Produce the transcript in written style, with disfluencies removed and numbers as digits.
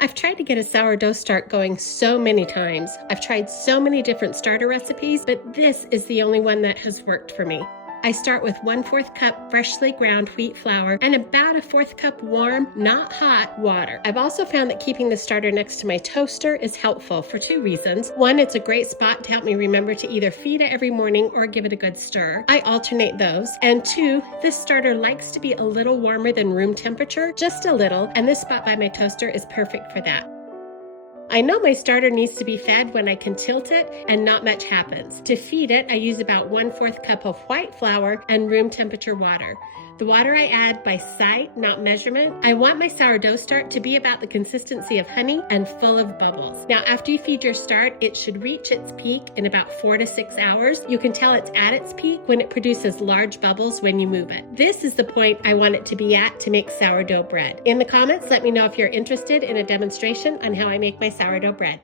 I've tried to get a sourdough start going so many times. I've tried so many different starter recipes, but this is the only one that has worked for me. I start with 1/4 cup freshly ground wheat flour and about a 1/4 cup warm, not hot, water. I've also found that keeping the starter next to my toaster is helpful for 2 reasons. One, it's a great spot to help me remember to either feed it every morning or give it a good stir. I alternate those. And 2, this starter likes to be a little warmer than room temperature, just a little, and this spot by my toaster is perfect for that. I know my starter needs to be fed when I can tilt it and not much happens. To feed it, I use about 1/4 cup of white flour and room temperature water. The water I add by sight, not measurement. I want my sourdough start to be about the consistency of honey and full of bubbles. Now, after you feed your start, it should reach its peak in about 4 to 6 hours. You can tell it's at its peak when it produces large bubbles when you move it. This is the point I want it to be at to make sourdough bread. In the comments, let me know if you're interested in a demonstration on how I make my sourdough bread.